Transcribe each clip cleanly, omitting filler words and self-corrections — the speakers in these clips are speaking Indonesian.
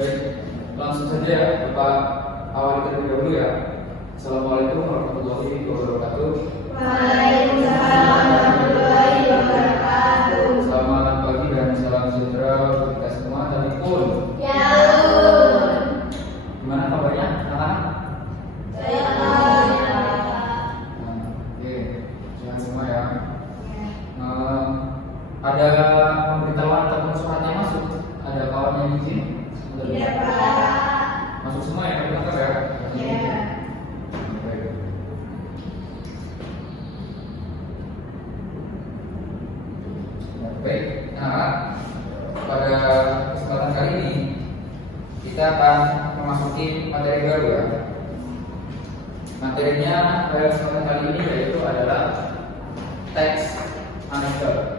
Baik, langsung saja ya, Bapak awali terlebih dahulu ya. Assalamualaikum warahmatullahi wabarakatuh. Waalaikumsalam warahmatullahi wabarakatuh. Selamat pagi dan salam sejahtera untuk kita semua. Assalamualaikum. Ya Allah. Gimana kabarnya, anak-anak? Saya Oke, sehat semua ya. Ada pemberitahuan ataupun surat yang masuk? Ada kawan yang izin? tidak Pak. Masuk semua ya, lengkap ya? Ya. Baik. Baik, nah pada kesempatan kali ini kita akan memasuki materi baru ya. Materinya pada kesempatan kali ini yaitu adalah teks anekdot.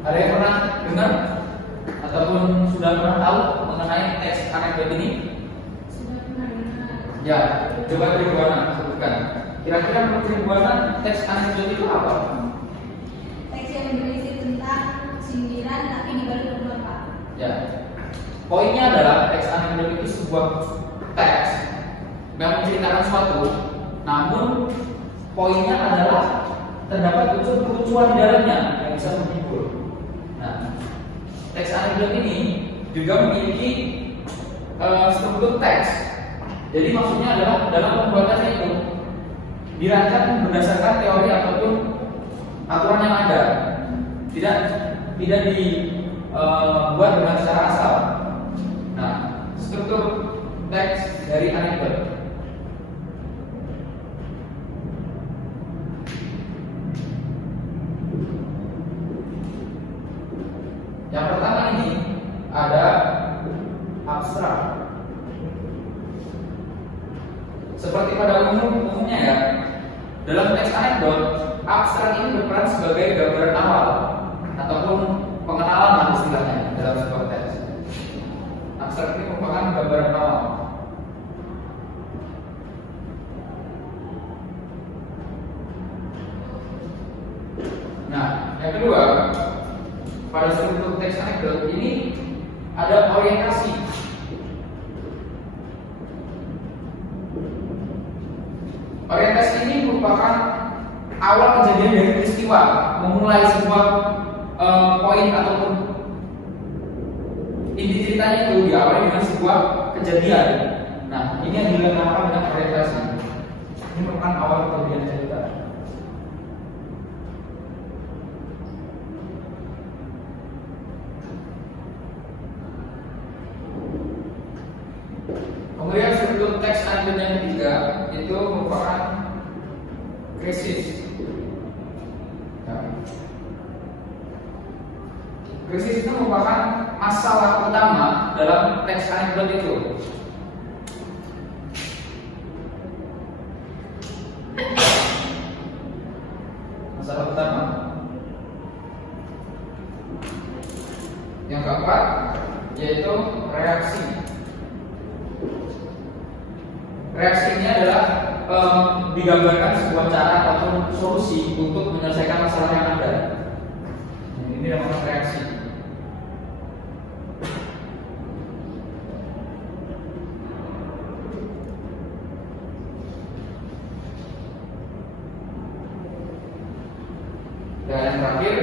Ada yang pernah dengar ataupun sudah pernah tahu mengenai teks anekdot ini? Sudah pernah dengar. Ya, coba Tribuana sebutkan. Kira-kira menurut Tribuana teks anekdot itu apa? Teks yang berisi tentang sindiran tapi dibalik benar Pak. Ya, poinnya adalah teks anekdot itu sebuah teks yang menceritakan suatu, namun poinnya adalah terdapat unsur kelucuan di dalamnya yang bisa menghibur. Nah, teks anekdot ini juga memiliki struktur teks. Jadi maksudnya adalah dalam pembuatannya itu dirancang berdasarkan teori ataupun aturan yang ada, tidak dibuat dengan secara asal. Nah, struktur teks dari anekdot. Yang pertama ini ada abstrak. Seperti pada umumnya ya, dalam teks anekdot, abstrak ini berperan sebagai gambaran awal ataupun pengenalan lah istilahnya dalam sebuah teks. Abstrak ini merupakan gambaran awal. Nah, yang kedua, pada struktur teks anekdot ini ada orientasi. Orientasi ini merupakan awal kejadian dari peristiwa, memulai sebuah poin ataupun inti ceritanya itu diawali dengan sebuah kejadian. Nah, ini yang dinamakan dengan orientasi. Ini merupakan awal kejadian cerita. Kemudian struktur teks anekdot yang ketiga itu merupakan krisis. Nah, krisis itu merupakan masalah utama dalam teks anekdot itu. Masalah utama. Yang keempat yaitu reaksi. Reaksi ini adalah digambarkan sebuah cara ataupun solusi untuk menyelesaikan masalah yang ada. Ini namanya reaksi. Dan yang terakhir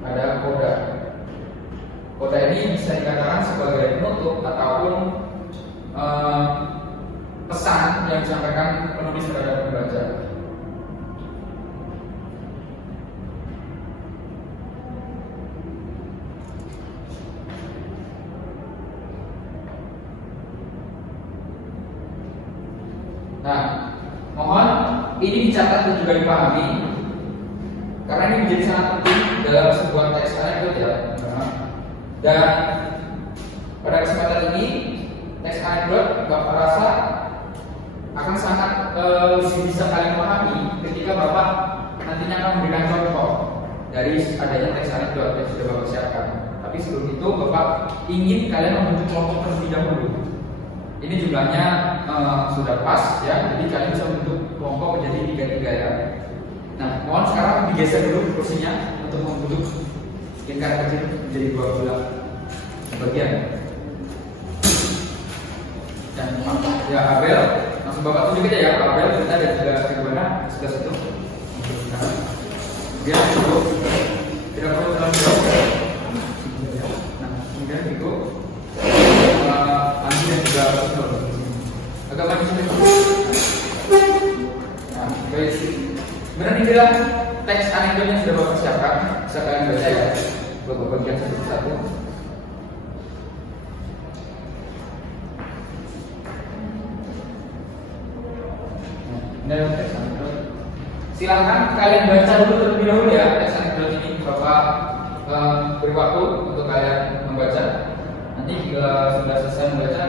ada koda. Koda ini bisa dikatakan sebagai penutup ataupun pesan yang disampaikan penulis terhadap pembaca. Nah, mohon ini dicatat dan juga dipahami karena ini menjadi sangat penting dalam sebuah teks anekdot ya. Dan pada kesempatan ini teks anekdot Bapak rasa akan sangat bisa kalian pahami ketika Bapak nantinya akan memberikan contoh dari adanya teks anekdot yang sudah Bapak siapkan. Tapi sebelum itu Bapak ingin kalian membentuk kelompok terlebih dahulu. Ini jumlahnya sudah pas ya, jadi kalian bisa membentuk kelompok menjadi 3-3 ya. Nah, mohon sekarang Silakan digeser dulu kursinya untuk membentuk lingkaran kecil menjadi dua belah bagian. Dan ya Abel, langsung Bapak tunjuk aja ya Abel, kita dan juga Sibana sudah situ. Biar itu tidak perlu terlalu jauh. Nah, kemudian itu Andi dan juga agak maju sedikit. Nah, baik. Sebenarnya inilah teks anekdot yang sudah Bapak siapkan. Bisa kalian baca ya, Bapak bagian satu-satu. Ini adalah teks anekdot. Silahkan kalian baca dulu terlebih dahulu ya teks anekdot ini. Bapak beri waktu untuk kalian membaca. Nanti jika sudah selesai membaca,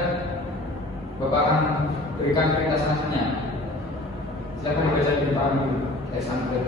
Bapak akan berikan perintah selanjutnya. Silahkan dibaca di depan dulu teks anekdot.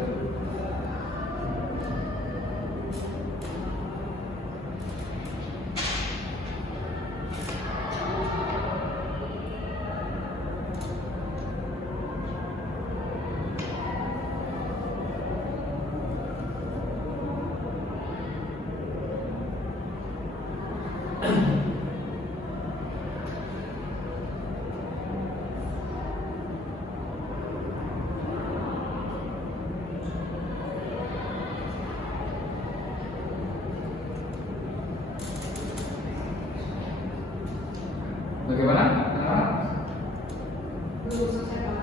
Bagaimana? Belum selesai Pak.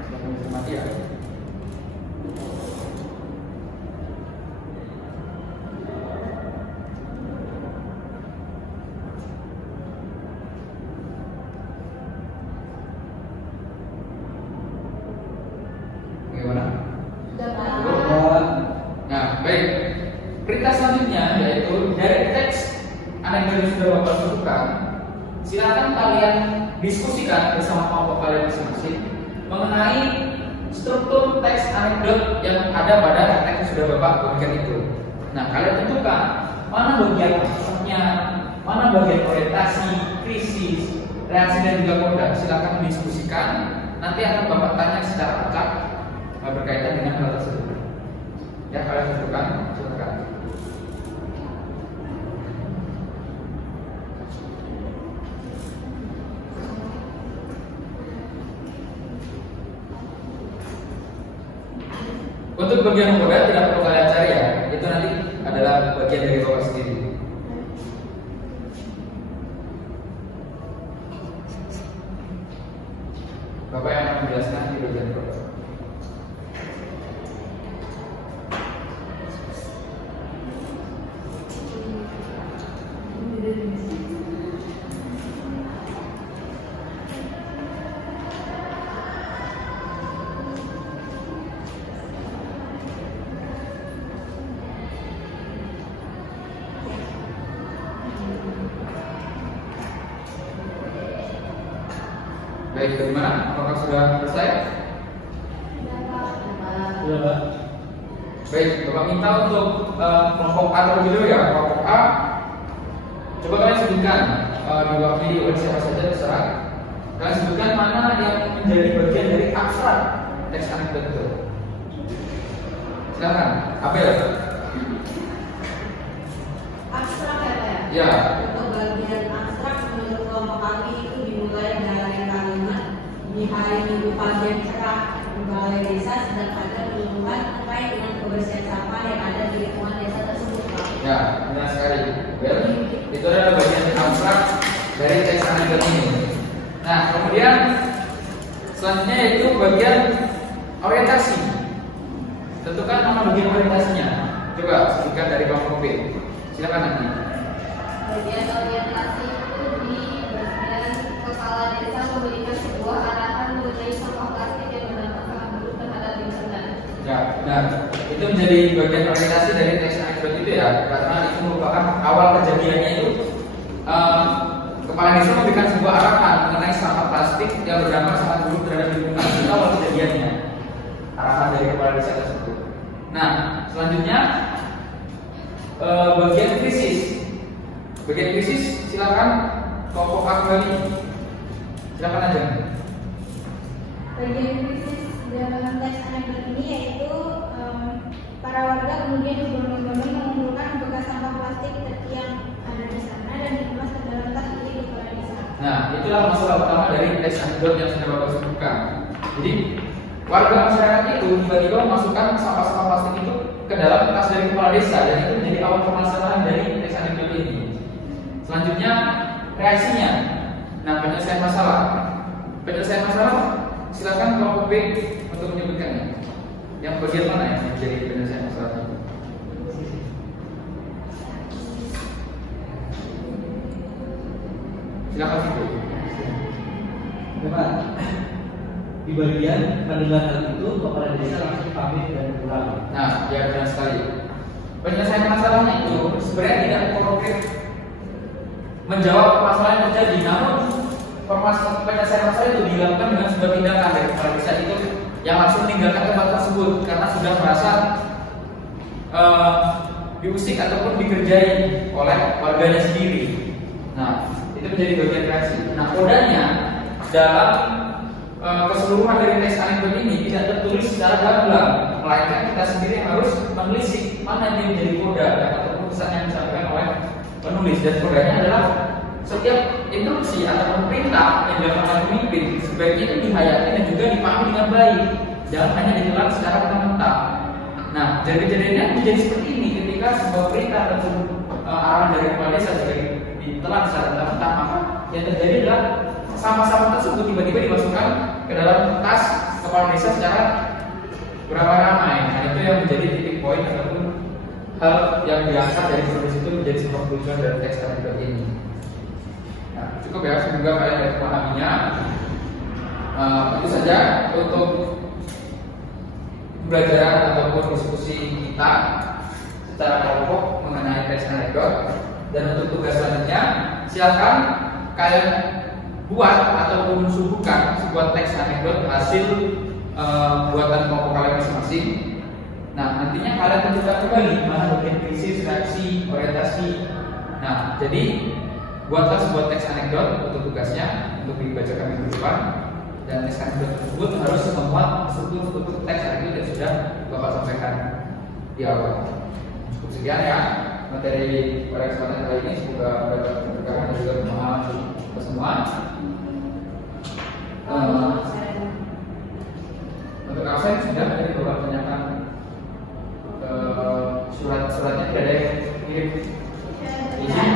Silahkan dicermati ya. Bagaimana? Sudah Pak. Nah, baik. Perintah selanjutnya yaitu dari teks anekdot yang sudah Bapak tentukan, silakan kalian diskusikan bersama kelompok kalian masing-masing mengenai struktur teks anekdot yang ada pada teks yang sudah Bapak berikan itu. Nah, kalian tentukan mana bagian maksudnya, mana bagian orientasi, krisis, reaksi dan juga koda. Silakan diskusikan. Nanti akan Bapak tanya secara acak berkaitan dengan hal tersebut. Ya, kalian tentukan, silakan. Untuk bagian koda tidak perlu kalian cari ya, itu nanti adalah bagian dari Bapak sendiri. Bapak yang akan menjelaskan di bagian koda. Baik, bagaimana? Apakah sudah selesai? Sudah, Pak. Baik, Bapak minta untuk kelompok A terlebih dahulu ya. Kelompok A, coba kalian sebutkan diwakili oleh siapa saja terserah. Kalian sebutkan mana yang menjadi bagian dari abstrak teks anekdot itu. Silakan, Abel. Abstrak ya Pak? Ya. Untuk bagian abstrak menurut kelompok kami itu dimulai dari kalimat di hari Minggu pagi yang cerah di balai desa sedang ada penyuluhan terkait dengan kebersihan sampah yang ada di lingkungan desa tersebut Pak. Ya, benar sekali. Well, itu adalah bagian abstrak dari teks anekdot ini. Nah, kemudian selanjutnya yaitu bagian orientasi. Tentukan nama bagian orientasinya. Coba sebutkan dari kelompok B. Silakan nanti. Bagian orientasi itu di bagian kepala desa memberikan sebuah arahan mengenai sampah plastik yang berdampak sangat buruk terhadap lingkungan. Ya, benar. Itu menjadi bagian orientasi dari teks anekdot itu ya, karena itu merupakan awal kejadiannya itu. Kepala desa memberikan sebuah arahan plastik yang berdampak sangat buruk terhadap lingkungan. Kita tahu kejadiannya, arahan dari kepala desa tersebut. Nah, selanjutnya bagian krisis. Bagian krisis, silakan kelompok A kembali. Silakan aja. Bagian krisis dalam teks anekdot ini yaitu para warga kemudian berbondong-bondong mengumpulkan bekas sampah plastik yang ada di sana dan dikemas ke dalam tas milik kepala desa. Nah, itulah masalah utama dari teks anekdot yang sudah Bapak sebutkan. Jadi, warga masyarakat itu tiba-tiba memasukkan sampah-sampah plastik itu ke dalam tas dari kepala desa, dan itu menjadi awal permasalahan dari teks anekdot ini. Selanjutnya, reaksinya. Nah, penyelesaian masalah. Penyelesaian masalah, silakan kelompok B untuk menyebutkannya. Yang bagian mana yang menjadi penyelesaian masalah itu? Silakan itu. Bapak, di bagian mendengar hal itu kepala desa langsung pamit dan pulang. Nah, ya benar sekali. Penyelesaian masalahnya itu sebenarnya tidak konkret menjawab masalah yang terjadi, namun penyelesaian masalah itu dilakukan dengan sebuah tindakan dari kepala desa itu yang langsung meninggalkan tempat tersebut karena sudah merasa diusik ataupun dikerjai oleh warganya sendiri. Nah, itu menjadi bagian reaksi. Nah, kodanya dalam keseluruhan dari teks anekdot ini tidak tertulis secara gamblang, melainkan kita sendiri yang harus menelisik mana yang menjadi koda ataupun pesan yang disampaikan oleh penulis, dan kodanya adalah setiap instruksi atau perintah yang dilakukan oleh pemimpin sebaiknya itu dihayati dan juga dipahami dengan baik, jangan hanya ditelan secara mentah-mentah. Nah, jadi-jadinya menjadi seperti ini ketika sebuah perintah atau arahan dari kepala desa ditelan secara mentah-mentah, maka yang terjadi adalah sampah-sampah tersebut tiba-tiba dimasukkan ke dalam tas kepala desa secara beramai-ramai. Nah, itu yang menjadi titik poin ataupun hal yang diangkat dari proses itu menjadi sebuah tujuan dari teks anekdot ini. Nah, cukup ya, semoga kalian dapat memahaminya. Tentu saja untuk pembelajaran ataupun diskusi kita secara kelompok mengenai teks anekdot, dan untuk tugas selanjutnya silakan kalian buat ataupun suguhkan sebuah teks anekdot hasil buatan kelompok kalian masing-masing. Nah, nantinya kalian tentukan kembali mana bagian krisis, reaksi, orientasi. Nah, jadi buatlah sebuah teks anekdot untuk tugasnya untuk dibacakan minggu depan, dan teks anekdot tersebut harus memuat struktur teks anekdot yang sudah Bapak sampaikan di awal. Cukup sekian ya materi pada kesempatan kali ini, semoga dapat berkah dan juga bermanfaat untuk semua. Untuk absen sudah dari Bapak tanyakan surat-suratnya tidak ada yang kirim izin.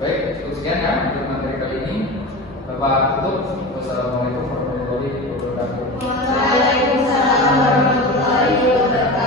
Baik, cukup sekian ya untuk materi kali ini. Bapak tutup. Wassalamualaikum warahmatullahi wabarakatuh. Waalaikumsalam warahmatullahi wabarakatuh.